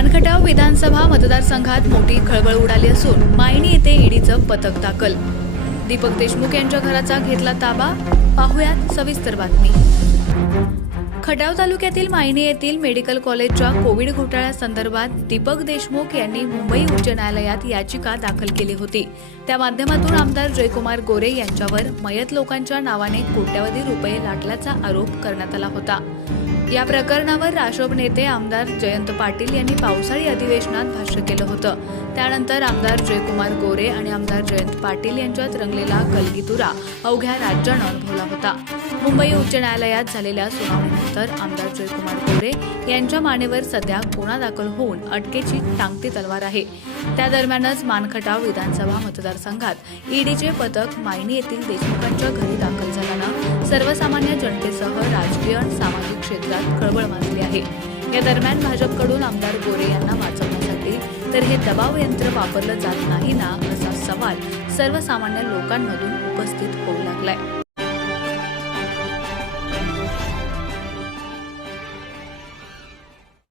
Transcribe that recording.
विधानसभा मतदारसंघात मोठी खळबळ उडाली असून मायणी येथे ईडीचं पथक दाखल. दीपक देशमुख यांच्या घराचा घेतला ताबा. पाहुयात सविस्तर बातमी. खटाव तालुक्यातील मायणी येथील मेडिकल कॉलेजच्या कोविड घोटाळ्यासंदर्भात दीपक देशमुख यांनी मुंबई उच्च न्यायालयात याचिका दाखल केली होती. त्या माध्यमातून आमदार जयकुमार गोरे यांच्यावर मयत लोकांच्या नावाने कोट्यवधी रुपये लाटल्याचा आरोप करण्यात आला होता. या प्रकरणावर राष्ट्रप नेते आमदार जयंत पाटील यांनी पावसाळी अधिवेशनात भाष्य केलं होतं. त्यानंतर आमदार जयकुमार गोरे आणि आमदार जयंत पाटील यांच्यात रंगलेला कलगीतुरा अवघ्या राज्यानं अनुभवला होता. मुंबई उच्च न्यायालयात झालेल्या सुनावणीनंतर आमदार जयकुमार गोरे यांच्या मानेवर सध्या गुन्हा दाखल होऊन अटकेची टांगती तलवार आहे. त्या दरम्यानच मानखटाव विधानसभा मतदारसंघात ईडीचे पथक मायनी येथील देशमुखांच्या घरी दाखल झाला सर्वसामान्य जनतेसह राजकीय आणि सामाजिक क्षेत्रात खळबळ माजली आहे. या दरम्यान भाजपकडून आमदार गोरे यांना वाचवण्यासाठी तर हे दबाव यंत्र वापरलं जात नाही ना असा सवाल सर्वसामान्य लोकांमधून उपस्थित होऊ लागलाय.